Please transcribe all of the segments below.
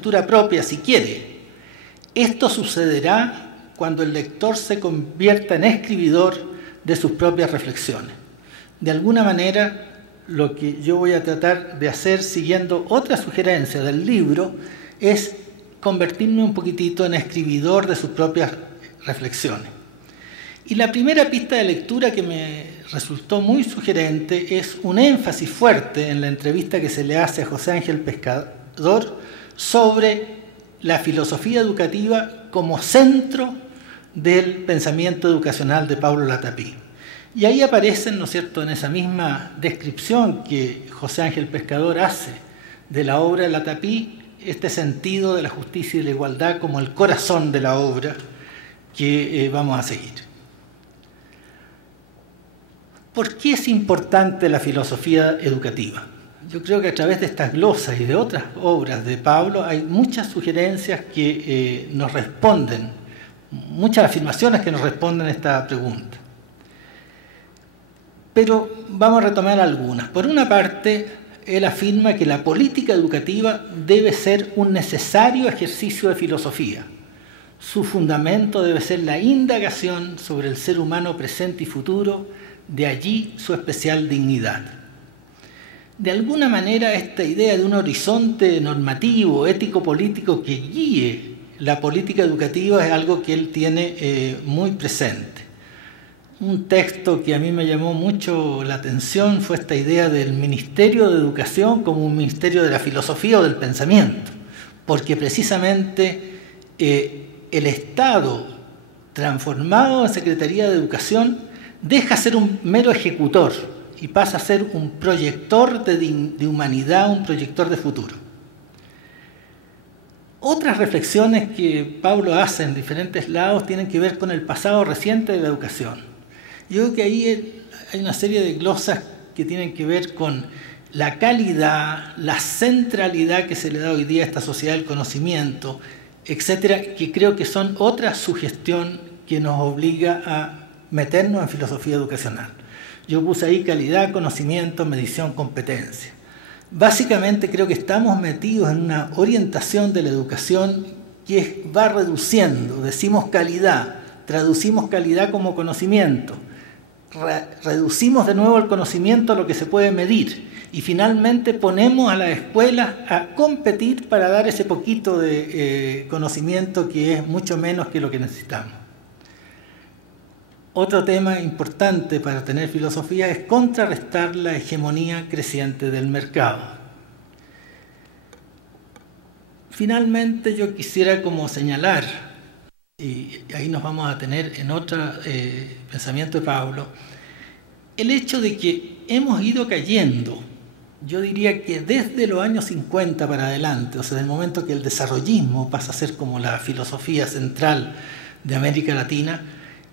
lectura propia si quiere. Esto sucederá cuando el lector se convierta en escribidor de sus propias reflexiones. De alguna manera, lo que yo voy a tratar de hacer, siguiendo otra sugerencia del libro, es convertirme un poquitito en escribidor de sus propias reflexiones. Y la primera pista de lectura que me resultó muy sugerente es un énfasis fuerte en la entrevista que se le hace a José Ángel Pescador sobre la filosofía educativa como centro del pensamiento educacional de Pablo Latapí. Y ahí aparecen, ¿no es cierto?, en esa misma descripción que José Ángel Pescador hace de la obra de Latapí, este sentido de la justicia y la igualdad como el corazón de la obra que vamos a seguir. ¿Por qué es importante la filosofía educativa? Yo creo que a través de estas glosas y de otras obras de Pablo hay muchas sugerencias que nos responden, muchas afirmaciones que nos responden a esta pregunta. Pero vamos a retomar algunas. Por una parte, él afirma que la política educativa debe ser un necesario ejercicio de filosofía. Su fundamento debe ser la indagación sobre el ser humano presente y futuro, de allí su especial dignidad. De alguna manera, esta idea de un horizonte normativo, ético-político que guíe la política educativa es algo que él tiene muy presente. Un texto que a mí me llamó mucho la atención fue esta idea del Ministerio de Educación como un ministerio de la filosofía o del pensamiento, porque precisamente el Estado transformado en Secretaría de Educación deja ser un mero ejecutor y pasa a ser un proyector de humanidad, un proyector de futuro. Otras reflexiones que Pablo hace en diferentes lados tienen que ver con el pasado reciente de la educación. Yo creo que ahí hay una serie de glosas que tienen que ver con la calidad, la centralidad que se le da hoy día a esta sociedad del conocimiento, etcétera, que creo que son otra sugestión que nos obliga a meternos en filosofía educacional. Yo puse ahí calidad, conocimiento, medición, competencia. Básicamente creo que estamos metidos en una orientación de la educación que va reduciendo, decimos calidad, traducimos calidad como conocimiento, reducimos de nuevo el conocimiento a lo que se puede medir y finalmente ponemos a las escuelas a competir para dar ese poquito de conocimiento que es mucho menos que lo que necesitamos. Otro tema importante para tener filosofía es contrarrestar la hegemonía creciente del mercado. Finalmente yo quisiera como señalar, y ahí nos vamos a tener en otro pensamiento de Pablo, el hecho de que hemos ido cayendo, yo diría que desde los años 50 para adelante, o sea, del momento que el desarrollismo pasa a ser como la filosofía central de América Latina,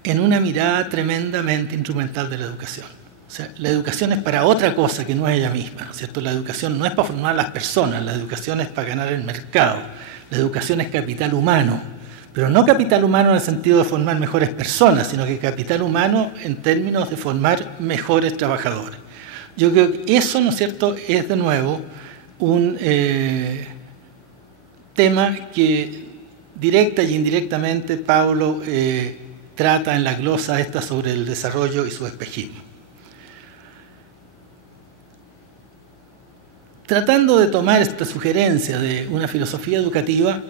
en una mirada tremendamente instrumental de la educación. O sea, la educación es para otra cosa que no es ella misma, ¿no es cierto? La educación no es para formar a las personas, la educación es para ganar el mercado, la educación es capital humano, pero no capital humano en el sentido de formar mejores personas, sino que capital humano en términos de formar mejores trabajadores. Yo creo que eso, ¿no es cierto?, es de nuevo un tema que directa y indirectamente Pablo trata en la glosa esta sobre el desarrollo y su espejismo. Tratando de tomar esta sugerencia de una filosofía educativa,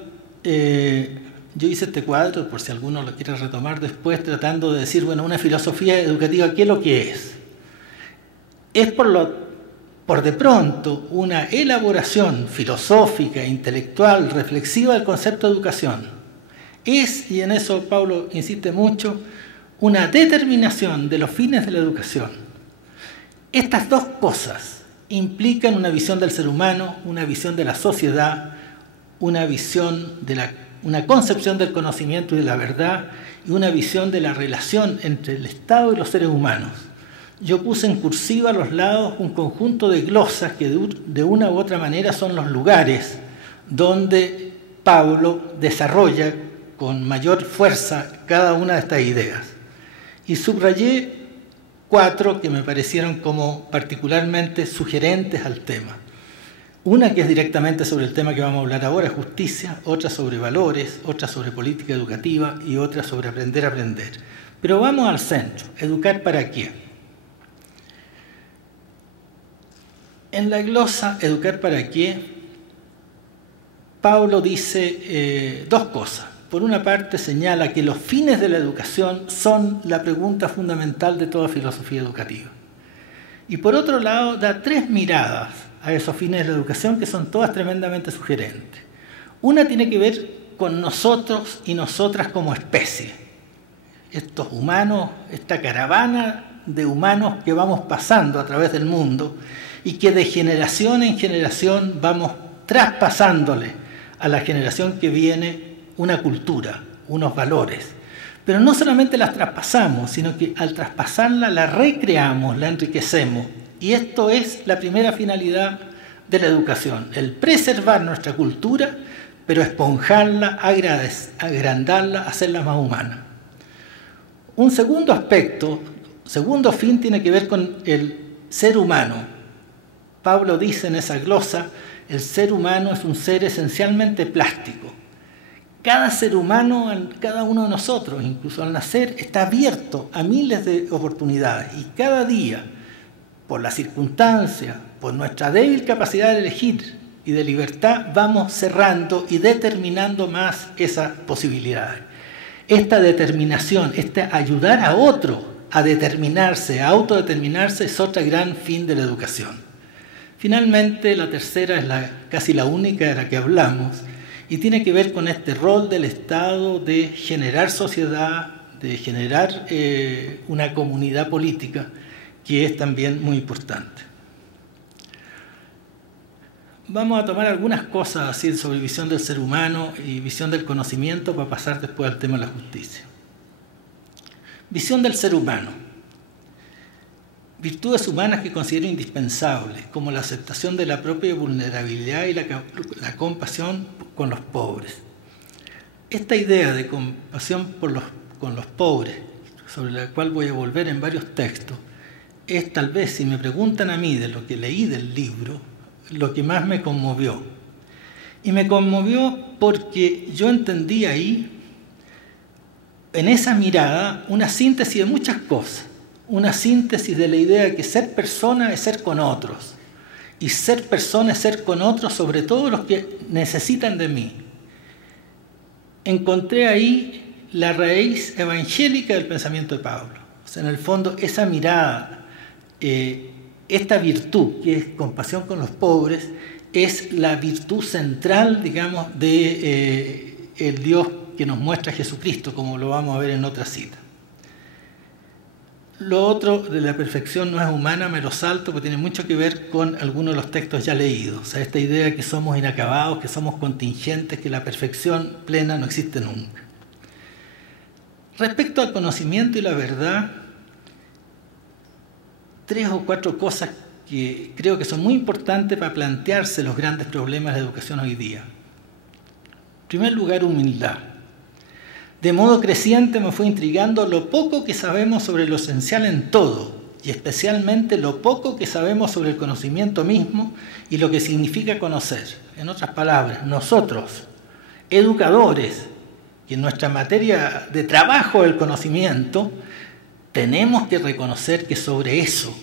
yo hice este cuadro, por si alguno lo quiere retomar después, tratando de decir, bueno, una filosofía educativa, ¿qué es lo que es? Es por de pronto una elaboración filosófica, intelectual, reflexiva del concepto de educación. Es, y en eso Pablo insiste mucho, una determinación de los fines de la educación. Estas dos cosas implican una visión del ser humano, una visión de la sociedad, una concepción del conocimiento y de la verdad y una visión de la relación entre el Estado y los seres humanos. Yo puse en cursiva a los lados un conjunto de glosas que de una u otra manera son los lugares donde Pablo desarrolla con mayor fuerza cada una de estas ideas. Y subrayé 4 que me parecieron como particularmente sugerentes al tema. Una que es directamente sobre el tema que vamos a hablar ahora, justicia, otra sobre valores, otra sobre política educativa y otra sobre aprender a aprender. Pero vamos al centro, ¿educar para qué? En la glosa Educar para qué, Pablo dice dos cosas. Por una parte señala que los fines de la educación son la pregunta fundamental de toda filosofía educativa. Y por otro lado da tres miradas a esos fines de la educación que son todas tremendamente sugerentes. Una tiene que ver con nosotros y nosotras como especie. Estos humanos, esta caravana de humanos que vamos pasando a través del mundo y que de generación en generación vamos traspasándole a la generación que viene una cultura, unos valores. Pero no solamente las traspasamos, sino que al traspasarla la recreamos, la enriquecemos. Y esto es la primera finalidad de la educación, el preservar nuestra cultura, pero esponjarla, agrandarla, hacerla más humana. Un segundo aspecto, segundo fin, tiene que ver con el ser humano. Pablo dice en esa glosa, el ser humano es un ser esencialmente plástico. Cada ser humano, cada uno de nosotros, incluso al nacer, está abierto a miles de oportunidades y cada día, por las circunstancias, por nuestra débil capacidad de elegir y de libertad, vamos cerrando y determinando más esas posibilidades. Esta determinación, este ayudar a otro a determinarse, a autodeterminarse, es otro gran fin de la educación. Finalmente, la tercera es casi la única de la que hablamos, y tiene que ver con este rol del Estado de generar sociedad, de generar una comunidad política, que es también muy importante. Vamos a tomar algunas cosas así sobre visión del ser humano y visión del conocimiento para pasar después al tema de la justicia. Visión del ser humano. Virtudes humanas que considero indispensables, como la aceptación de la propia vulnerabilidad y la compasión con los pobres. Esta idea de compasión con los pobres, sobre la cual voy a volver en varios textos, es tal vez, si me preguntan a mí de lo que leí del libro, lo que más me conmovió. Y me conmovió porque yo entendí ahí, en esa mirada, una síntesis de muchas cosas. Una síntesis de la idea de que ser persona es ser con otros. Y ser persona es ser con otros, sobre todo los que necesitan de mí. Encontré ahí la raíz evangélica del pensamiento de Pablo. O sea, en el fondo, esa mirada, esta virtud, que es compasión con los pobres, es la virtud central, digamos, de el Dios que nos muestra Jesucristo, como lo vamos a ver en otra cita. Lo otro de la perfección no es humana, me lo salto, porque tiene mucho que ver con algunos de los textos ya leídos. O sea, esta idea de que somos inacabados, que somos contingentes, que la perfección plena no existe nunca. Respecto al conocimiento y la verdad, 3 o 4 cosas que creo que son muy importantes para plantearse los grandes problemas de la educación hoy día. En primer lugar, humildad. De modo creciente me fue intrigando lo poco que sabemos sobre lo esencial en todo, y especialmente lo poco que sabemos sobre el conocimiento mismo y lo que significa conocer. En otras palabras, nosotros, educadores, que en nuestra materia de trabajo del conocimiento, tenemos que reconocer que sobre eso,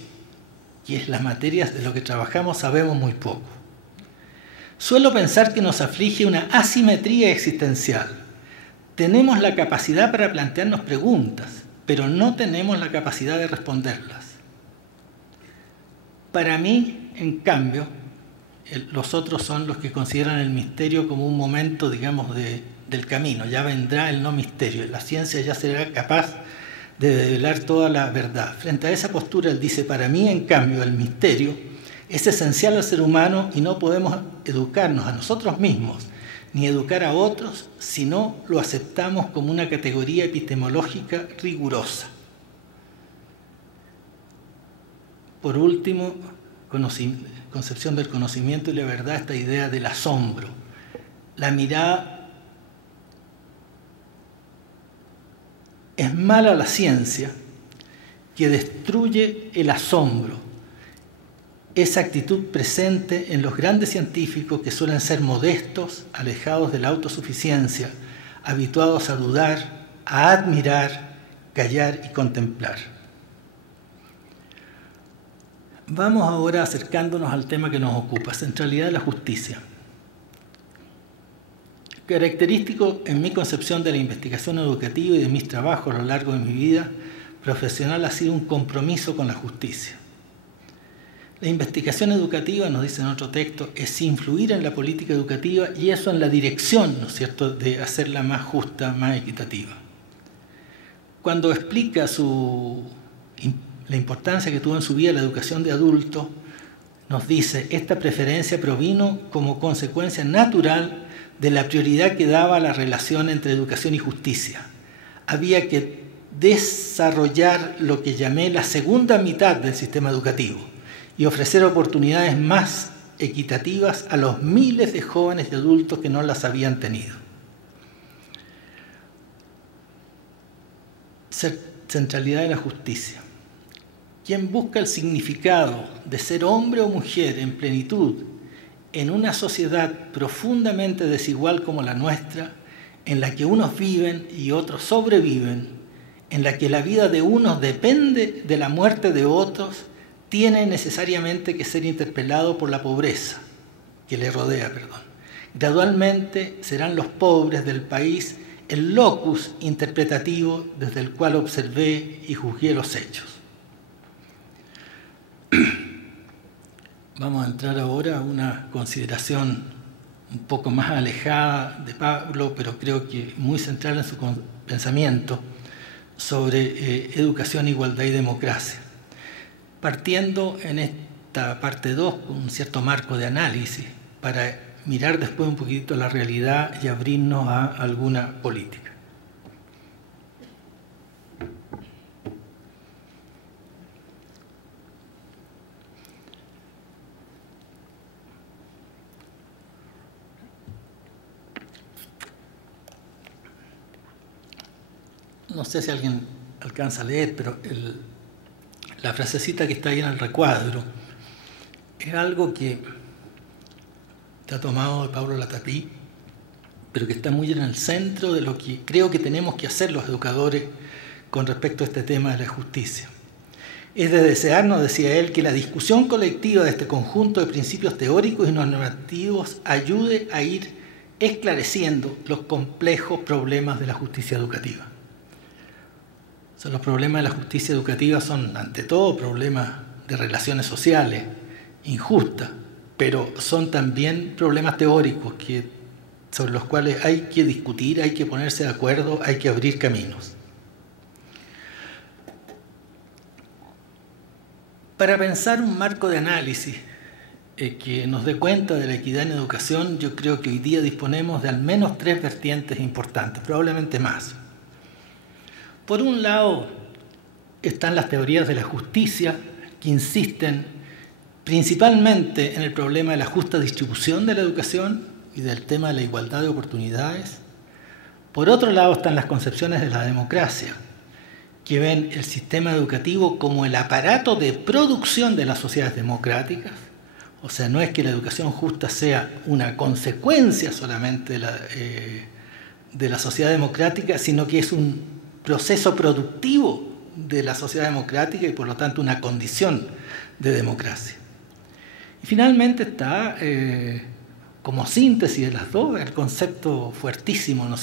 que es las materias de lo que trabajamos, sabemos muy poco. Suelo pensar que nos aflige una asimetría existencial. Tenemos la capacidad para plantearnos preguntas, pero no tenemos la capacidad de responderlas. Para mí, en cambio, los otros son los que consideran el misterio como un momento, digamos, del camino. Ya vendrá el no misterio. La ciencia ya será capaz de develar toda la verdad. Frente a esa postura, él dice, para mí, en cambio, el misterio es esencial al ser humano y no podemos educarnos a nosotros mismos ni educar a otros si no lo aceptamos como una categoría epistemológica rigurosa. Por último, concepción del conocimiento y la verdad, esta idea del asombro. La mirada es mala a la ciencia que destruye el asombro. esa actitud presente en los grandes científicos que suelen ser modestos, alejados de la autosuficiencia, habituados a dudar, a admirar, callar y contemplar. Vamos ahora acercándonos al tema que nos ocupa, centralidad de la justicia. Característico en mi concepción de la investigación educativa y de mis trabajos a lo largo de mi vida profesional ha sido un compromiso con la justicia. La investigación educativa, nos dice en otro texto, es influir en la política educativa y eso en la dirección, ¿no es cierto?, de hacerla más justa, más equitativa. Cuando explica la importancia que tuvo en su vida la educación de adultos, nos dice, esta preferencia provino como consecuencia natural de la prioridad que daba a la relación entre educación y justicia. Había que desarrollar lo que llamé la segunda mitad del sistema educativo y ofrecer oportunidades más equitativas a los miles de jóvenes y adultos que no las habían tenido. Centralidad de la justicia. Quien busca el significado de ser hombre o mujer en plenitud en una sociedad profundamente desigual como la nuestra, en la que unos viven y otros sobreviven, en la que la vida de unos depende de la muerte de otros, tiene necesariamente que ser interpelado por la pobreza que le rodea. Gradualmente serán los pobres del país el locus interpretativo desde el cual observé y juzgué los hechos. Vamos a entrar ahora a una consideración un poco más alejada de Pablo, pero creo que muy central en su pensamiento sobre educación, igualdad y democracia. Partiendo en esta parte 2 con un cierto marco de análisis para mirar después un poquito la realidad y abrirnos a alguna política. No sé si alguien alcanza a leer, pero la frasecita que está ahí en el recuadro es algo que está tomado de Pablo Latapí, pero que está muy en el centro de lo que creo que tenemos que hacer los educadores con respecto a este tema de la justicia. Es de desearnos, decía él, que la discusión colectiva de este conjunto de principios teóricos y normativos ayude a ir esclareciendo los complejos problemas de la justicia educativa. Los problemas de la justicia educativa son, ante todo, problemas de relaciones sociales injustas, pero son también problemas teóricos sobre los cuales hay que discutir, hay que ponerse de acuerdo, hay que abrir caminos. Para pensar un marco de análisis que nos dé cuenta de la equidad en educación, yo creo que hoy día disponemos de al menos 3 vertientes importantes, probablemente más. Por un lado están las teorías de la justicia, que insisten principalmente en el problema de la justa distribución de la educación y del tema de la igualdad de oportunidades. Por otro lado están las concepciones de la democracia, que ven el sistema educativo como el aparato de producción de las sociedades democráticas. O sea, no es que la educación justa sea una consecuencia solamente de la sociedad democrática, sino que es un proceso productivo de la sociedad democrática y por lo tanto una condición de democracia. Y finalmente está como síntesis de las dos el concepto fuertísimo, ¿no es cierto?,